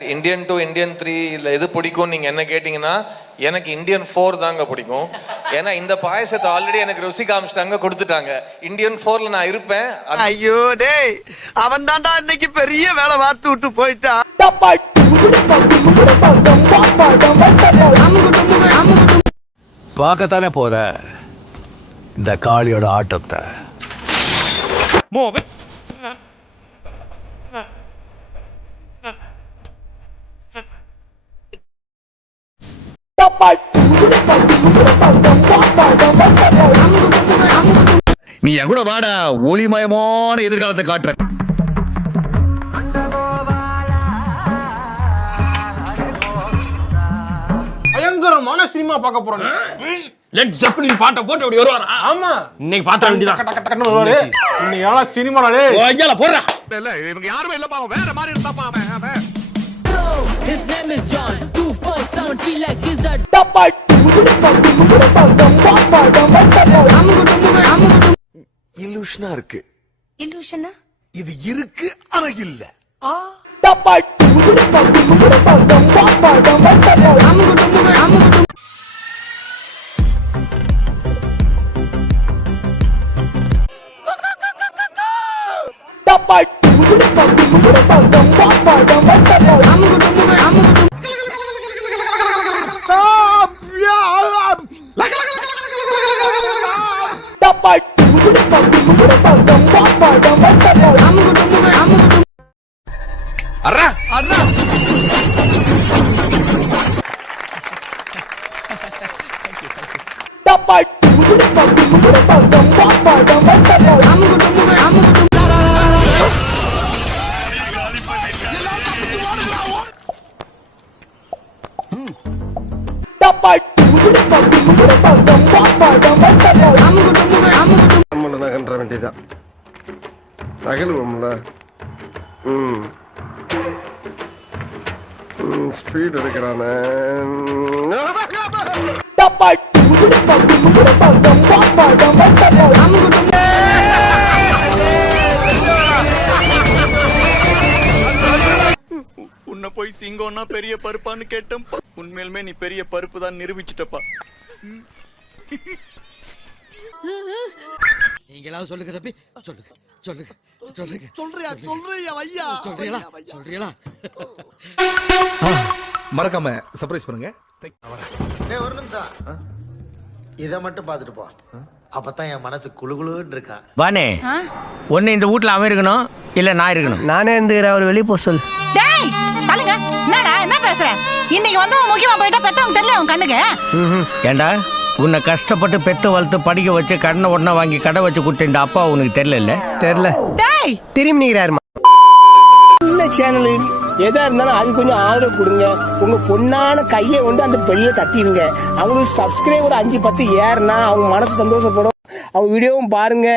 Indian 2 Indian 3 இல்லை எது பிடிக்கும் நீங்கள் என்ன கேட்டிங்கன்னா எனக்கு இந்தியன் 4 தாங்க பிடிக்கும். ஏன்னா இந்த பாயசத்தை ஆல்ரெடி எனக்கு ருசி காமிச்சிட்டாங்க, கொடுத்துட்டாங்க. இந்தியன் 4ல நான் இருப்பேன். ஐயோ டேய், அவன் தான்டா இன்னைக்கு பெரிய வேலை பார்த்து விட்டு போயிட்டான். பார்க்கத்தானே போற இந்த காளியோட ஆட்டத்தை. நீ என் கூட வாடா, ஒளிமயமான எதிர்காலத்தை காட்டுற. பயங்கரமான சினிமா பார்க்க போறோம். லெட் ஜெப்பலின் பாட்டை போட்டு அப்படி வருவாரா? ஆமா, இன்னைக்கு பாத்த வேண்டியதான். டக்கு டக்கு டக்குன்னு வருவாரு. இன்னைக்கு எல்லாம் சினிமாடா டேய். ஓய்யால போறா. இல்ல இவங்க யாருமே இல்ல பாவம், வேற மாதிரி இருந்தா அவன். His name is John. 247 feel like he's a இல்லூஷனா இருக்கு. இல்லூஷனா? இது இருக்கு ஆனா இல்ல. நகன்ற வேண்டியதான். நகலுவோம்ல. ஸ்பீட் எடுக்கிறானே. உன்னை போய் சிங்கம்னா பெரிய பருப்பான்னு கேட்டேன்ப்பா. உண்மையிலுமே நீ பெரிய பருப்பு தான் நிரூபிச்சிட்டப்பா. நீங்களாவது சொல்லுங்க தம்பி, சொல்லுங்க சொல்லுங்க சொல்லுங்க. சொல்றியா ஐயா? சொல்றீங்களா? மறக்காம சர்ப்ரைஸ் பண்ணுங்க. ஒரு நிமிஷம் இதை மட்டும் பார்த்துட்டு போ, அப்பதான் என் மனசு குளுகுளுன்னு இருக்கா. வானே, ஒன்னு இந்த வீட்ல அவன் இருக்கணும், இல்ல நான் இருக்கணும். நானே இருந்துக்கிறேன், அவர் வெளியே போக சொல்லு. டேய் தலங்க, என்னடா என்ன பேசுற? இன்னைக்கு வந்து முக்கியமா போயிட்டா பெத்தவங்க தெரியல உன் கண்ணுக்கு. ஏண்டா, உன்னை கஷ்டப்பட்டு பெத்து வளர்த்து படிக்க வச்சு கடனை உடனே வாங்கி கடை வச்சு கொடுத்த இந்த அப்பா உனக்கு தெரியல? தெரியல. டேய் திரும்பி நீக்கிறாருமா. இந்த சேனலு எதா இருந்தாலும் அது கொஞ்சம் ஆதரவு கொடுங்க. உங்க பொண்ணான கையை கொண்டு அந்த பெண்ணில தட்டிடுங்க. அவங்களுக்கு சப்ஸ்கிரைபர் 5-10 ஏறுனா அவங்க மனசு சந்தோஷப்படும். அவங்க வீடியோவும் பாருங்க.